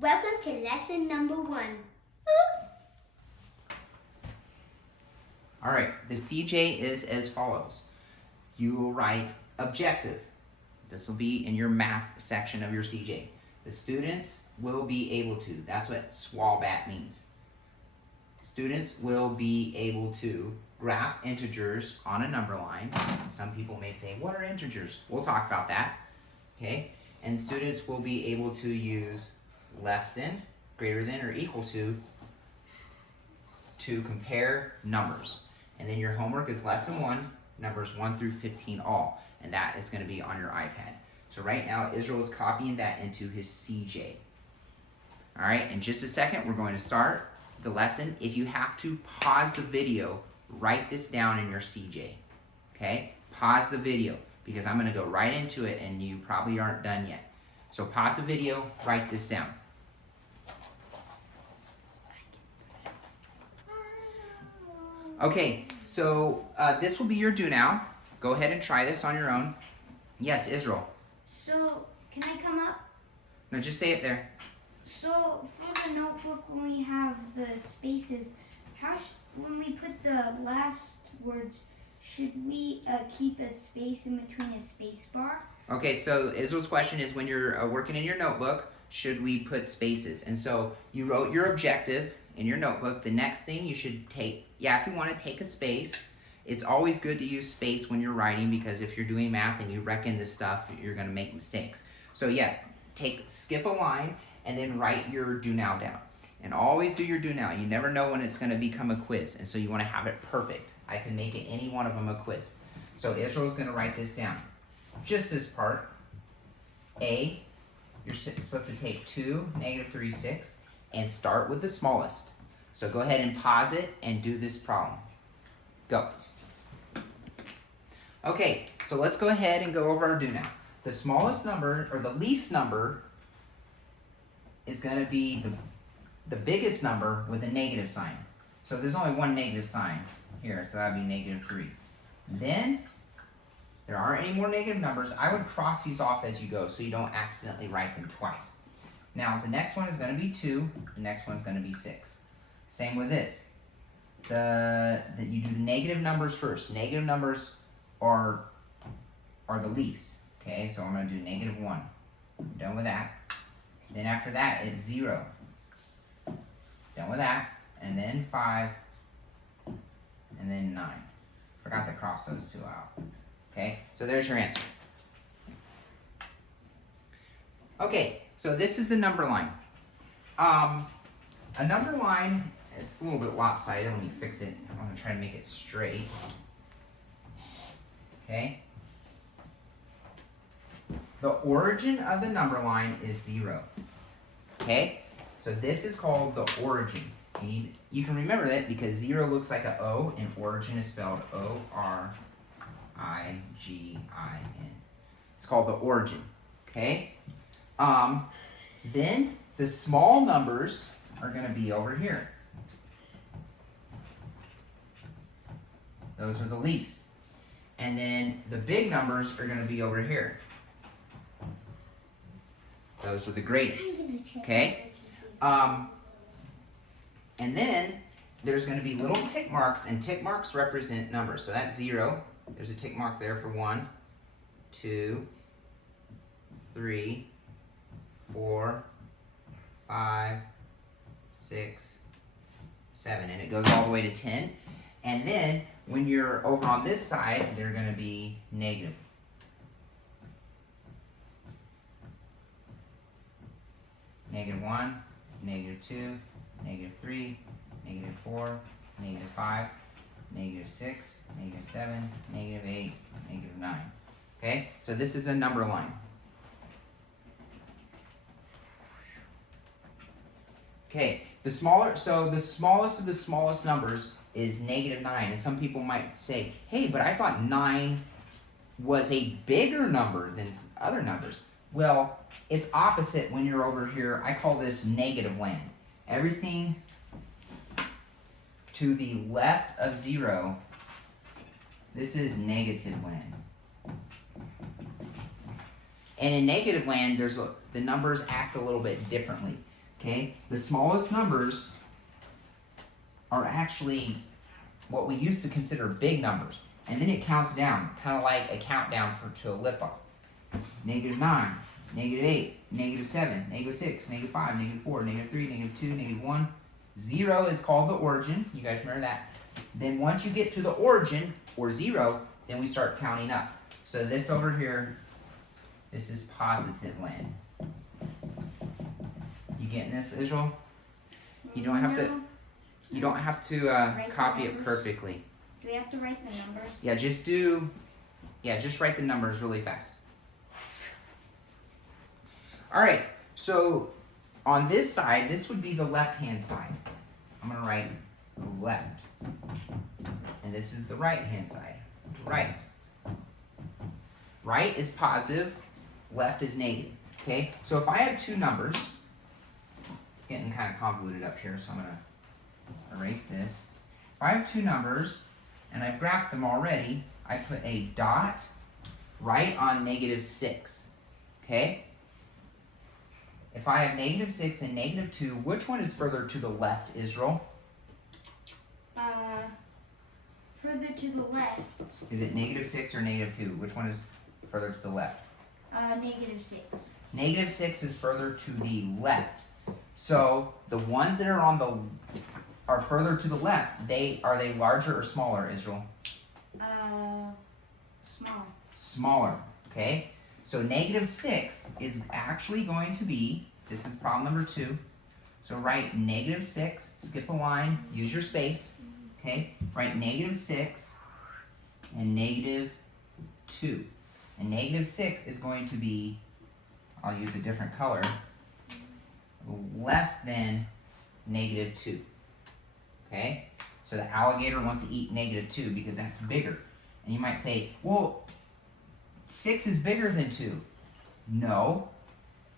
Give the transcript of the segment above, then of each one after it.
Welcome to lesson number 1. All right, the CJ is as follows. You will write objective. This will be in your math section of your CJ. The students will be able to, that's what SWALBAT means. Students will be able to graph integers on a number line. Some people may say, what are integers? We'll talk about that, okay? And students will be able to use less than, greater than, or equal to compare numbers. And then your homework is lesson 1, numbers 1 through 15 all. And that is going to be on your iPad. So right now, Israel is copying that into his CJ. All right, in just a second, we're going to start the lesson. If you have to pause the video, write this down in your CJ. Okay? Pause the video because I'm going to go right into it and you probably aren't done yet. So pause the video, write this down. Okay, so this will be your do now. Go ahead and try this on your own. Yes, Israel. So, can I come up? No, just say it there. So, for the notebook, when we have the spaces, when we put the last words, should we keep a space in between a space bar? Okay, so Israel's question is when you're working in your notebook, should we put spaces? And so you wrote your objective in your notebook. The next thing you should take, if you want to take a space, it's always good to use space when you're writing because if you're doing math and you reckon this stuff, you're going to make mistakes. So skip a line and then write your do now down. And always do your do now. You never know when it's going to become a quiz. And so you want to have it perfect. I can make it any one of them a quiz. So Israel's going to write this down. Just this part. A, you're supposed to take 2, -3, 6, and start with the smallest. So go ahead and pause it and do this problem. Go. Okay, so let's go ahead and go over our do now. The smallest number, or the least number, is going to be the biggest number with a negative sign. So there's only one negative sign here, so that would be -3. Then, there aren't any more negative numbers. I would cross these off as you go so you don't accidentally write them twice. Now, the next one is going to be 2. The next one is going to be 6. Same with this. You do the negative numbers first. Negative numbers are the least. Okay, so I'm going to do -1. I'm done with that. Then after that, it's 0. Done with that. And then 5. And then 9. Forgot to cross those 2 out. Okay, so there's your answer. Okay, so this is the number line. A number line, it's a little bit lopsided. Let me fix it. I'm going to try to make it straight. Okay. The origin of the number line is 0. Okay, so this is called the origin. You can remember that because 0 looks like an O and origin is spelled O-R-I-G-I-N. It's called the origin. Okay. Then the small numbers are going to be over here. Those are the least. And then the big numbers are going to be over here. Those are the greatest. Okay? And then there's going to be little tick marks, and tick marks represent numbers. So that's 0. There's a tick mark there for 1, 2, 3, 4, 5, 6, 7, and it goes all the way to 10. And then when you're over on this side, they're going to be negative. -1, -2, -3, -4, -5, -6, -7, -8, -9. Okay, so this is a number line. Okay, the smallest of the smallest numbers is -9, and some people might say, hey, but I thought 9 was a bigger number than other numbers. Well, it's opposite when you're over here. I call this negative land. Everything to the left of 0, this is negative land. And in negative land, the numbers act a little bit differently. Okay? The smallest numbers are actually what we used to consider big numbers. And then it counts down, kind of like a countdown to a liftoff. -9, -8, -7, -6, -5, -4, -3, -2, -1. 0 is called the origin. You guys remember that? Then once you get to the origin, or 0, then we start counting up. So this over here, this is positive land. You getting this, Israel? You don't have to. You don't have to copy it perfectly. Do we have to write the numbers? Yeah, just write the numbers really fast. All right, so on this side, this would be the left-hand side. I'm gonna write left. And this is the right-hand side, right. Right is positive, left is negative, okay? So if I have two numbers, it's getting kind of convoluted up here, so I'm gonna erase this. If I have two numbers, and I've graphed them already, I put a dot right on -6, okay? If I have -6 and -2, which one is further to the left, Israel? Further to the left. Is it -6 or -2? Which one is further to the left? -6. -6 is further to the left. So the ones that are further to the left, are they larger or smaller, Israel? Smaller. Smaller, okay? So -6 is actually going to be, this is problem number 2. So write -6, skip a line, use your space, okay? Write -6 and -2. And -6 is going to be, I'll use a different color, less than -2. Okay? So the alligator wants to eat -2 because that's bigger. And you might say, well, 6 is bigger than 2. No.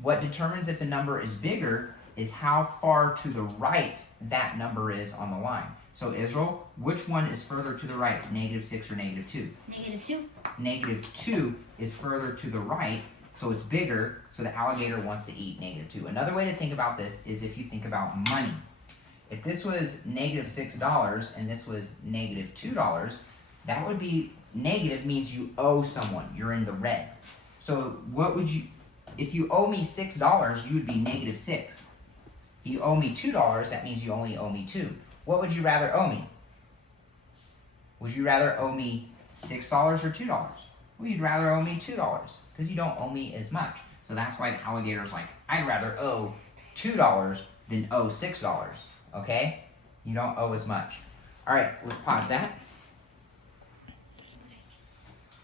What determines if a number is bigger is how far to the right that number is on the line. So Israel, which one is further to the right, -6 or -2? -2. -2 is further to the right, so it's bigger, so the alligator wants to eat -2. Another way to think about this is if you think about money. If this was -6 and this was -2, that would be, negative means you owe someone, you're in the red. So what would you, if you owe me $6, you would be -6. You owe me $2, that means you only owe me 2. What would you rather owe me? Would you rather owe me $6 or $2? Well, you'd rather owe me $2 because you don't owe me as much. So that's why the alligator's like, I'd rather owe $2 than owe $6. Okay? You don't owe as much. All right, let's pause that.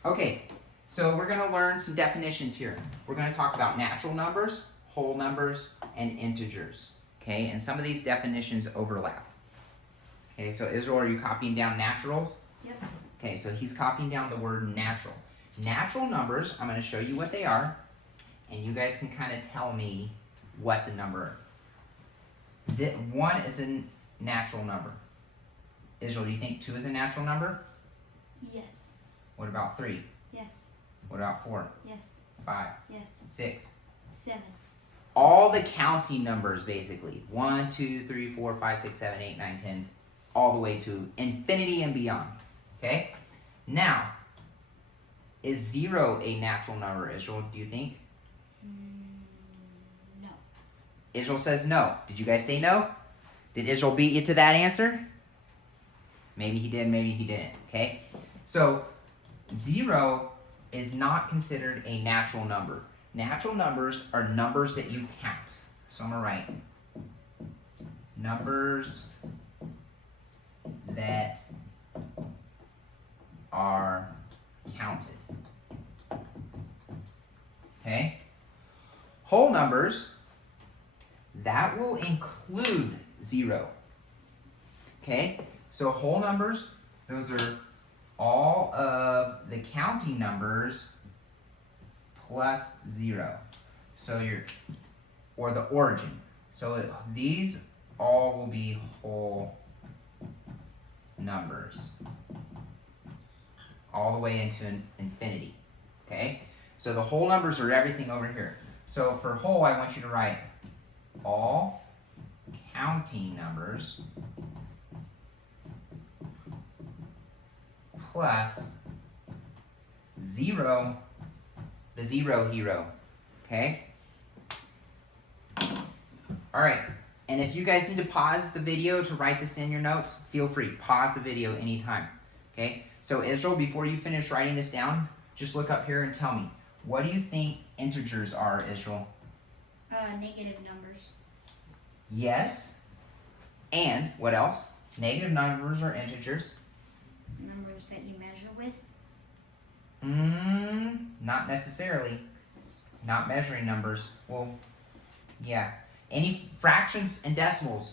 Okay, so we're going to learn some definitions here. We're going to talk about natural numbers, whole numbers, and integers. Okay, and some of these definitions overlap. Okay, so Israel, are you copying down naturals? Yep. Okay, so he's copying down the word natural. Natural numbers, I'm going to show you what they are, and you guys can kind of tell me what the number. 1 is a natural number. Israel, do you think 2 is a natural number? Yes. What about 3? Yes. What about 4? Yes. 5? Yes. 6? 7. All the counting numbers, basically. 1, 2, 3, 4, 5, 6, 7, 8, 9, 10, all the way to infinity and beyond. Okay? Now, is 0 a natural number, Israel, do you think? No. Israel says no. Did you guys say no? Did Israel beat you to that answer? Maybe he did, maybe he didn't. Okay? So, 0 is not considered a natural number. Natural numbers are numbers that you count. So I'm going to write numbers that are counted. Okay? Whole numbers, that will include 0. Okay? So whole numbers, those are all of the counting numbers plus 0. So or the origin. So these all will be whole numbers. All the way into infinity. Okay? So the whole numbers are everything over here. So for whole, I want you to write all counting numbers plus 0, the 0 hero, okay? All right, and if you guys need to pause the video to write this in your notes, feel free, pause the video anytime, okay? So Israel, before you finish writing this down, just look up here and tell me, what do you think integers are, Israel? Negative numbers. Yes, and what else? Negative numbers are integers. Numbers that you measure with. Not necessarily. Not measuring numbers. Well, yeah. Any fractions and decimals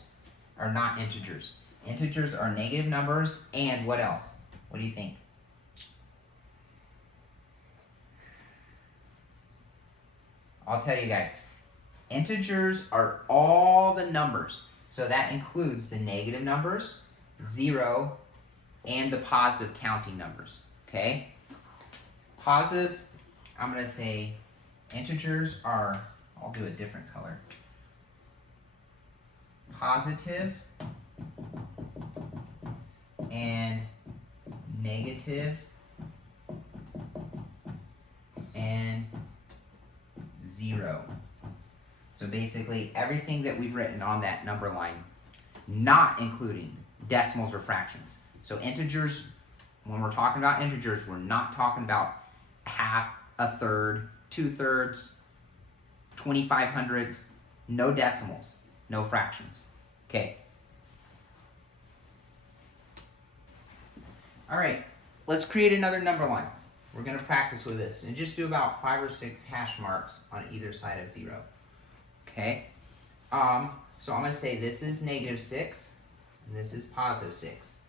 are not integers. Integers are negative numbers and what else? What do you think? I'll tell you guys. Integers are all the numbers. So that includes the negative numbers, 0, and the positive counting numbers. Okay? Positive, I'm going to say integers are, I'll do a different color. Positive and negative and 0. So basically everything that we've written on that number line, not including decimals or fractions. So integers, when we're talking about integers, we're not talking about half, a third, 2/3, 25/100ths, no decimals, no fractions. Okay. All right, let's create another number line. We're gonna practice with this and just do about 5 or 6 hash marks on either side of 0. Okay. So I'm gonna say this is -6 and this is +6.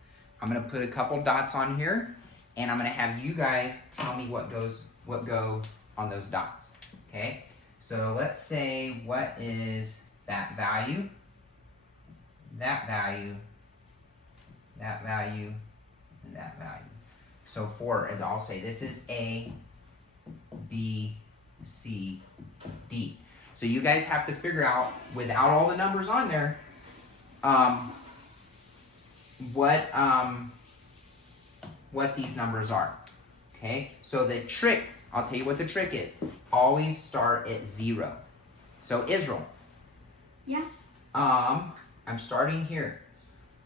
I'm gonna put a couple dots on here and I'm gonna have you guys tell me what go on those dots. Okay. So let's say, what is that value, that value, that value, and that value. So and I'll say this is A, B, C, D. So you guys have to figure out, without all the numbers on there, what these numbers are. Okay? So the trick, I'll tell you what the trick is. Always start at 0. So Israel. Yeah. I'm starting here.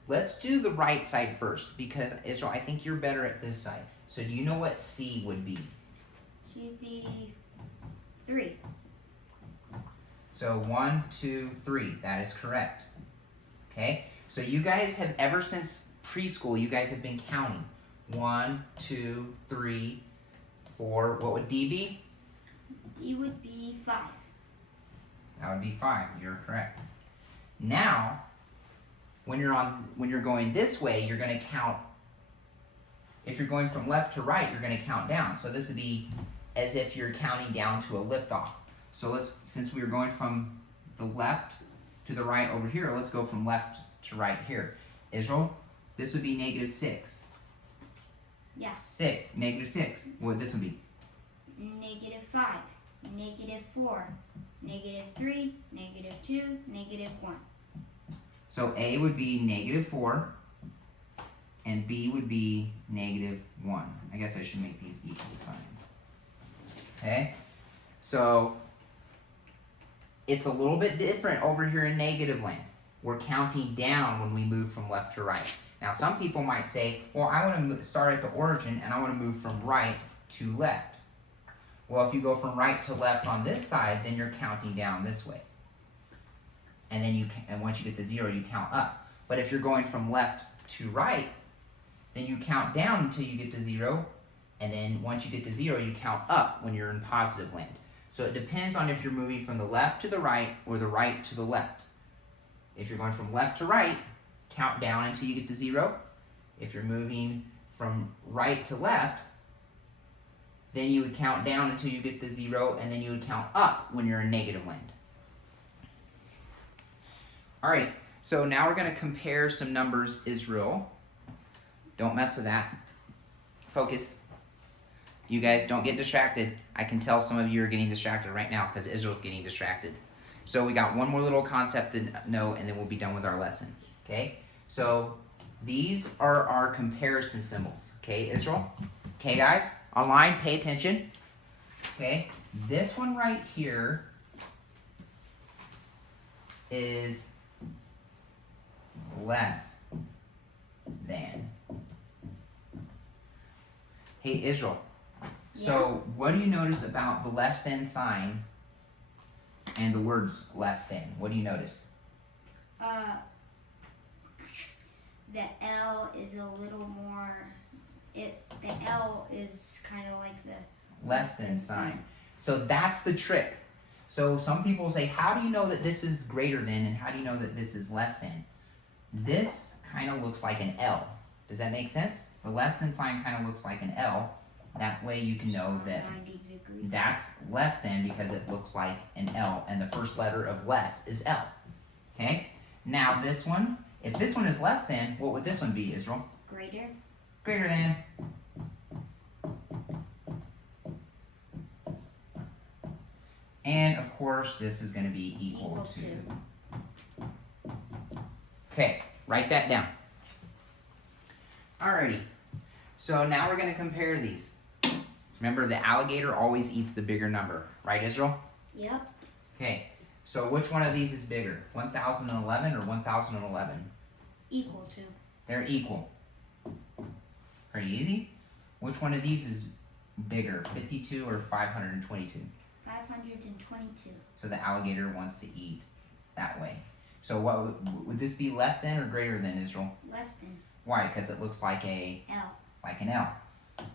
Let's do the right side first, because Israel, I think you're better at this side. So do you know what C would be? C would be 3. So 1, 2, 3. That is correct. Okay? So you guys have, ever since preschool, you guys have been counting. 1, 2, 3, 4. What would D be? D would be 5. That would be 5. You're correct. Now, when you're going this way, you're going to count. If you're going from left to right, you're going to count down. So this would be as if you're counting down to a liftoff. So since we were going from the left to the right over here, let's go from left to right here. Israel, this would be -6. Yeah. -6. What would this one be? -5, -4, -3, -2, -1. So A would be -4, and B would be -1. I guess I should make these equal signs. Okay? So it's a little bit different over here in negative land. We're counting down when we move from left to right. Now some people might say, well, I want to start at the origin and I want to move from right to left. Well, if you go from right to left on this side, then you're counting down this way. And then once you get to 0, you count up. But if you're going from left to right, then you count down until you get to 0, and then once you get to 0, you count up when you're in positive land. So it depends on if you're moving from the left to the right or the right to the left. If you're going from left to right, count down until you get to 0. If you're moving from right to left, then you would count down until you get to 0, and then you would count up when you're in negative land. All right, so now we're going to compare some numbers, Israel. Don't mess with that. Focus. You guys don't get distracted. I can tell some of you are getting distracted right now because Israel's getting distracted. So we got one more little concept to know, and then we'll be done with our lesson. Okay? So these are our comparison symbols. Okay, Israel? Okay, guys? Online, pay attention. Okay? This one right here is less than. Hey, Israel. So what do you notice about the less than sign and the words less than? What do you notice? The L is a little more. The L is kind of like the Less than sign. So that's the trick. So some people say, how do you know that this is greater than and how do you know that this is less than? This kind of looks like an L. Does that make sense? The less than sign kind of looks like an L. That way you can know that 90 degrees. that's less than because it looks like an L and the first letter of less is L. Okay? Now this one, if this one is less than, what would this one be, Israel? Greater. Greater than. And of course, this is going to be equal to. Okay, write that down. Alrighty. So now we're going to compare these. Remember, the alligator always eats the bigger number, right, Israel? Yep. Okay, so which one of these is bigger? 1011 or 1011? Equal to. They're equal. Pretty easy. Which one of these is bigger, 52 or 522? 522. So the alligator wants to eat that way. So what would this be less than or greater than, Israel? Less than. Why? Because it looks like an L.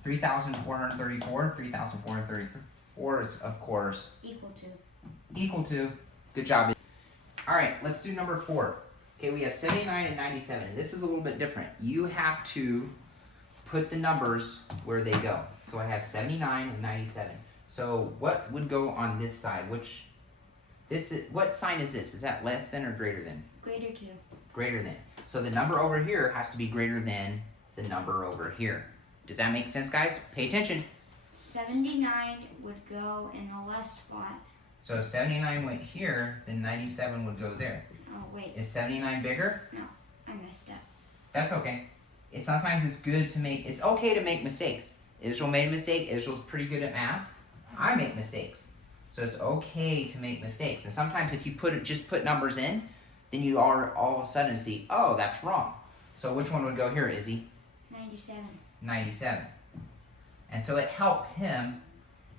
3,434, 3,434 is, of course, Equal to. Good job. All right, let's do number 4. Okay, we have 79 and 97. This is a little bit different. You have to put the numbers where they go. So I have 79 and 97. So what would go on this side? What sign is this? Is that less than or greater than? Greater to. Greater than. So the number over here has to be greater than the number over here. Does that make sense, guys? Pay attention. 79 would go in the left spot. So if 79 went here, then 97 would go there. Oh, wait. Is 79 bigger? No, I messed up. That's okay. Sometimes it's good to make, it's okay to make mistakes. Israel made a mistake. Israel's pretty good at math. I make mistakes. So it's okay to make mistakes. And sometimes if you just put numbers in, then you are all of a sudden see, oh, that's wrong. So which one would go here, Izzy? 97. 97. And so it helped him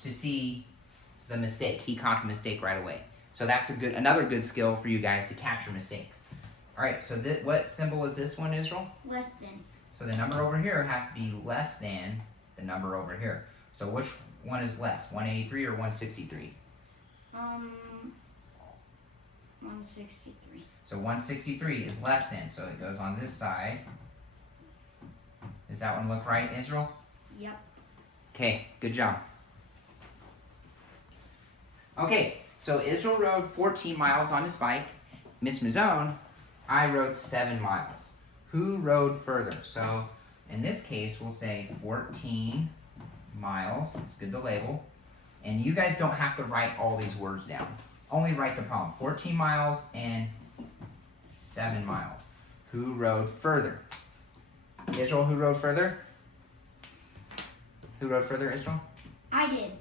to see the mistake. He caught the mistake right away. So that's another good skill for you guys to catch your mistakes. All right, so what symbol is this one, Israel? Less than. So the number over here has to be less than the number over here. So which one is less, 183 or 163? 163. So 163 is less than, so it goes on this side. Does that one look right, Israel? Yep. Okay, good job. Okay, so Israel rode 14 miles on his bike. Miss Mazzone, I rode 7 miles. Who rode further? So in this case, we'll say 14 miles. It's good to label. And you guys don't have to write all these words down. Only write the problem. 14 miles and 7 miles. Who rode further? Israel, who rode further? Who rode further, Israel? I did.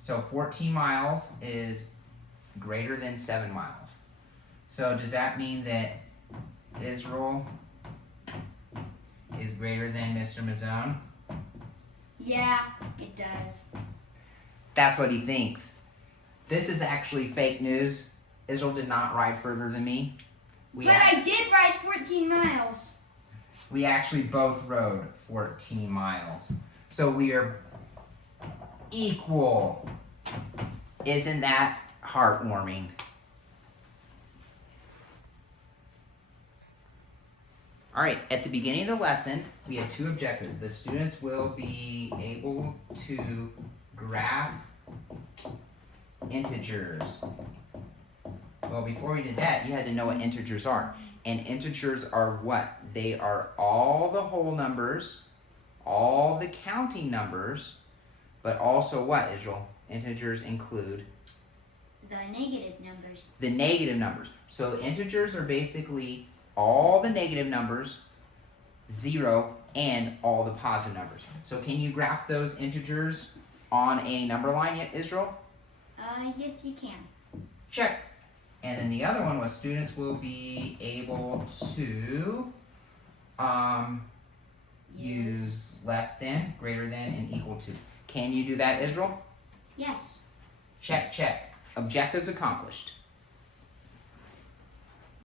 So 14 miles is greater than 7 miles. So does that mean that Israel is greater than Mr. Mazzone? Yeah, it does. That's what he thinks. This is actually fake news. Israel did not ride further than me. I did ride 14 miles. We actually both rode 14 miles. So we are equal. Isn't that heartwarming? All right, at the beginning of the lesson, we had 2 objectives. The students will be able to graph integers. Well, before we did that, you had to know what integers are. And integers are what? They are all the whole numbers, all the counting numbers, but also what, Israel? Integers include The negative numbers. The negative numbers. So integers are basically all the negative numbers, 0, and all the positive numbers. So can you graph those integers on a number line yet, Israel? Yes, you can. Check. And then the other one was students will be able to use less than, greater than, and equal to. Can you do that, Israel? Yes. Check, check. Objectives accomplished.